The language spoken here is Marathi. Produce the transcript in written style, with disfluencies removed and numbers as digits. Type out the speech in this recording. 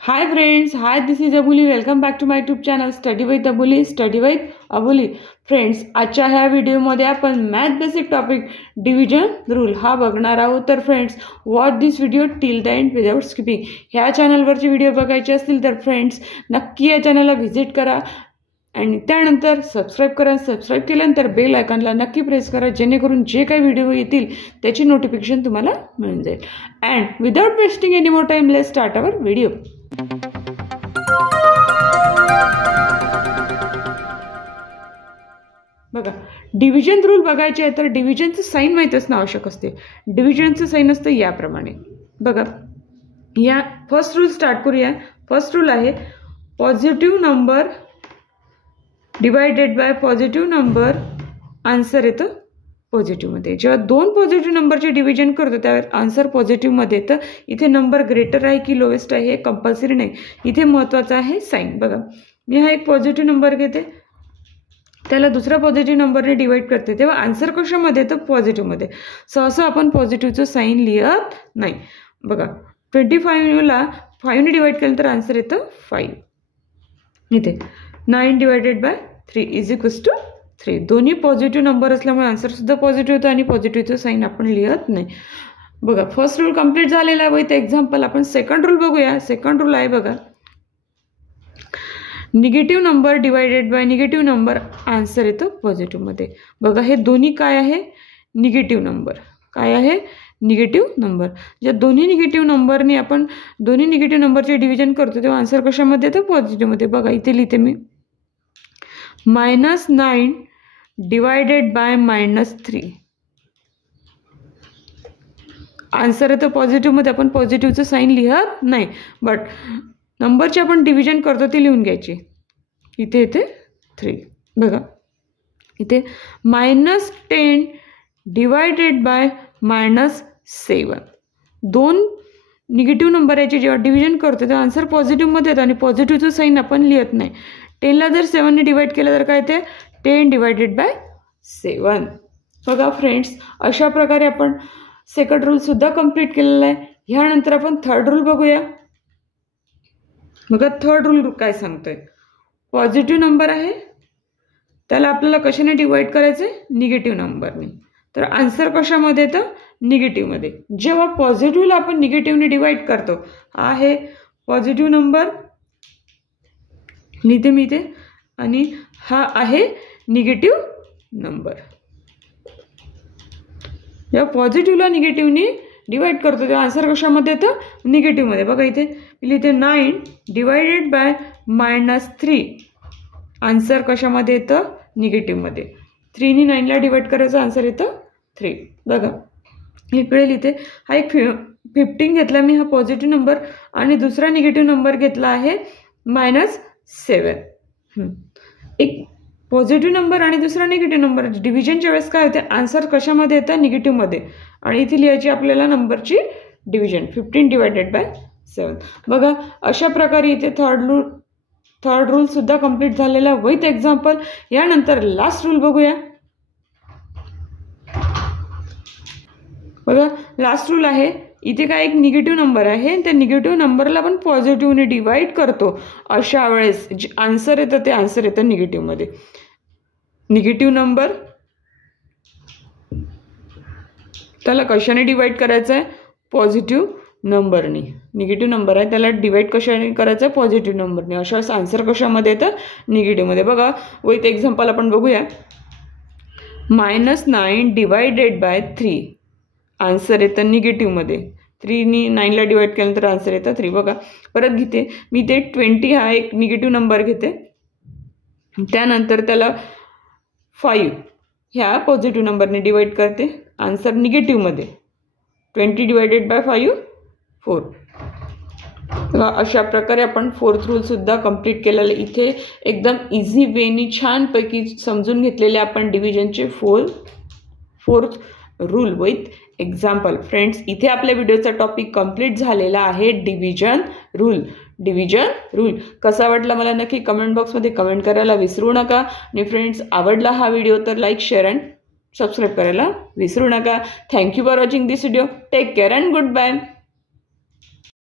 Hi friends, this is Abuli. Welcome back to my YouTube channel Study with Abuli. Study with Abuli. Friends, आजच्या ह्या व्हिडिओमध्ये आपण math basic topic division rule हा बघणार आहोत. तर friends, watch this video till the end without skipping. ह्या चॅनलवरचे व्हिडिओ बघायचे असतील तर फ्रेंड्स नक्की या चॅनलला व्हिजिट करा आणि त्यानंतर सबस्क्राईब करा. सबस्क्राईब केल्यानंतर बेल आयकॉनला नक्की प्रेस करा, जेणेकरून जे काही व्हिडिओ येतील त्याची नोटिफिकेशन तुम्हाला मिळून जाईल. And without wasting any more time, let's start our video. बघा, डिव्हिजन रूल बघायचे आहे तर डिव्हिजनचं साईन माहीत असणं आवश्यक असते. डिव्हिजनचं साईन असतं याप्रमाणे. बघा, या फर्स्ट रूल स्टार्ट करूया. फर्स्ट रूल आहे positive number divided by positive number, answer येतं पॉझिटिव्हमध्ये. जेव्हा दोन पॉझिटिव्ह नंबरचे डिव्हिजन करतो त्यावेळेस आन्सर पॉझिटिव्हमध्ये येतं. इथे नंबर ग्रेटर आहे की लोएस्ट आहे हे कंपल्सरी नाही, इथे महत्त्वाचं आहे साईन. बघा, मी हा एक पॉझिटिव्ह नंबर घेते, त्याला दुसऱ्या पॉझिटिव्ह नंबरने डिवाइड करते, तेव्हा आन्सर कशामध्ये येतं पॉझिटिव्हमध्ये. सहसा आपण पॉझिटिव्हचं साईन लिहत नाही. बघा, 25ला 5ने डिवाइड केल्यानंतर आन्सर येतं 5. इथे 9 divided by 3 is equals to 3. दोन्ही पॉझिटिव्ह नंबर असल्यामुळे आन्सरसुद्धा पॉझिटिव्ह होतं आणि पॉझिटिव्हचं साईन आपण लिहत नाही. बघा, फर्स्ट रूल कंप्लीट झालेला आहे. विथ एक्झाम्पल आपण सेकंड रूल बघूया. सेकंड रूल आहे बघा, negative number divided by negative number, answer येतं पॉझिटिव्हमध्ये. बघा, हे दोन्ही काय आहे? Negative number. काय आहे? Negative number. ज्या दोन्ही निगेटिव्ह नंबरने आपण दोन्ही निगेटिव्ह नंबरचे डिव्हिजन करतो तेव्हा आन्सर कशामध्ये येतं पॉझिटिव्हमध्ये. बघा, इथे लिहिते मी -9 डिवायडेड बाय -3, आन्सर येतं पॉझिटिव्हमध्ये. आपण पॉझिटिव्हचं साईन लिहत नाही, बट नंबरचे आपण डिव्हिजन करतो ते लिहून घ्यायचे. इथे येते 3. बघा, इथे -10 डिवायडेड बाय -7, दोन निगेटिव्ह नंबर याचे जेव्हा डिव्हिजन करतो तेव्हा आन्सर पॉझिटिव्हमध्ये येतं आणि पॉझिटिव्हचं साईन आपण लिहत नाही. 10ला जर 7ने डिवाइड केलं तर काय येते 10 डिवायडेड बाय 7. बघा फ्रेंड्स, अशा प्रकारे आपण सेकंड रूलसुद्धा कंप्लीट केलेला आहे. ह्यानंतर आपण थर्ड रूल बघूया. बघा, थर्ड रूल काय सांगतोय? पॉझिटिव्ह नंबर आहे, त्याला आपल्याला कशाने डिवाइड करायचं आहे? निगेटिव्ह नंबरने. तर आन्सर कशामध्ये येतं? निगेटिव्हमध्ये. जेव्हा पॉझिटिव्हला आपण निगेटिव्हने डिवाइड करतो, हा आहे पॉझिटिव्ह नंबर लिहिते मी इथे, आणि हा आहे निगेटिव्ह नंबर. जेव्हा पॉझिटिव्हला निगेटिव्हने डिवाइड करतो तेव्हा आन्सर कशामध्ये येतं? निगेटिव्हमध्ये. बघा, इथे लिहिते 9 डिवायडेड बाय -3, आन्सर कशामध्ये येतं? निगेटिव्हमध्ये. 3ने 9ला डिवाइड करायचं, आन्सर येतं 3. बघा, इकडे लिहिते हा एक 15 घेतला मी हा पॉझिटिव्ह नंबर, आणि दुसरा निगेटिव्ह नंबर घेतला आहे -7. एक पॉझिटिव्ह नंबर आणि दुसरा निगेटिव्ह नंबर डिव्हिजनच्या वेळेस काय होते? आन्सर कशामध्ये येतं? निगेटिव्हमध्ये. आणि इथे लिहायची आपल्याला नंबरची डिव्हिजन 15 डिवायडेड बाय 7. बघा, अशा प्रकारे इथे थर्ड रूलसुद्धा कंप्लीट झालेला विथ एक्झाम्पल. यानंतर लास्ट रूल बघूया. बघा, लास्ट रूल आहे, इथे काय एक निगेटिव्ह नंबर आहे, त्या निगेटिव्ह नंबरला आपण पॉझिटिव्हने डिवाइड करतो. अशा वेळेस जे आन्सर येतं ते आन्सर येतं निगेटिव्हमध्ये. निगेटिव्ह नंबर त्याला कशाने डिवाइड करायचं आहे? पॉझिटिव्ह नंबरने. निगेटिव्ह नंबर आहे त्याला डिवाइड कशाने करायचं आहे? पॉझिटिव्ह नंबरने. अशा वेळेस आन्सर कशामध्ये येतं? निगेटिव्हमध्ये. बघा, विथ एक्झाम्पल आपण बघूया. -9 डिवायडेड बाय 3, आन्सर येतं निगेटिव्हमध्ये. 3ने 9ला डिवाइड केल्यानंतर आन्सर येतं 3. बघा, परत घेते मी ते 20 हा एक निगेटिव्ह नंबर घेते, त्यानंतर त्याला 5 ह्या पॉझिटिव्ह नंबरने डिवाइड करते, आन्सर निगेटिव्हमध्ये. 20 divided by 5 4. बघा, अशा प्रकारे आपण फोर्थ रूलसुद्धा कंप्लीट केलेलं. इथे एकदम इझी वेनी छानपैकी समजून घेतलेले आपण डिव्हिजनचे fourth rule with example. Friends, इथे आपल्या व्हिडिओचा टॉपिक कंप्लीट झालेला आहे डिव्हिजन रूल. डिव्हिजन रूल कसा वाटला मला नक्की कमेंट बॉक्समध्ये कमेंट करायला विसरू नका. आणि फ्रेंड्स, आवडला हा व्हिडिओ तर लाईक, शेअर अँड सबस्क्राईब करायला विसरू नका. Thank you for watching this video. Take care and good bye.